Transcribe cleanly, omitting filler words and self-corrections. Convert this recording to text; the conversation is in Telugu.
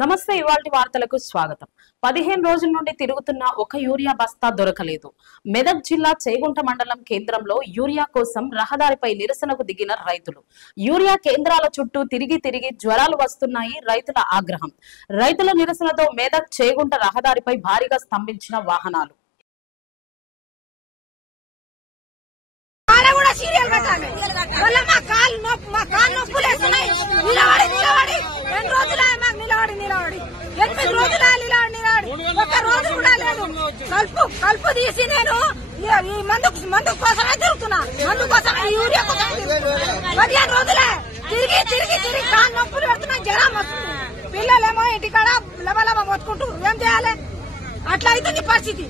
నమస్తే ఇవాల్టి వార్తలకు స్వాగతం 15 రోజుల నుండి తిరుగుతున్న ఒక యూరియా బస్తా దొరకలేదు మెదక్ జిల్లా చేగుంట మండలం కేంద్రంలో యూరియా కోసం రహదారిపై నిరసనకు దిగిన రైతులు యూరియా కేంద్రాల చుట్టూ తిరిగి జ్వరాలు వస్తున్నాయి రైతుల ఆగ్రహం రైతుల నిరసనతో మెదక్ చేగుంట రహదారిపై భారీగా స్తంభించిన వాహనాలు కలుపు తీసి నేను మందు కోసమే తిరుగుతున్నా మందు కోసమే యూరియా కోసం 15 రోజులే తిరిగి కాలు నొప్పులు పెడుతున్నా జ్వరం వస్తుంది పిల్లలేమో ఇంటికాడ లబలబ మొత్తుకుంటూ ఏం చేయాలి అట్లా అవుతుంది పరిస్థితి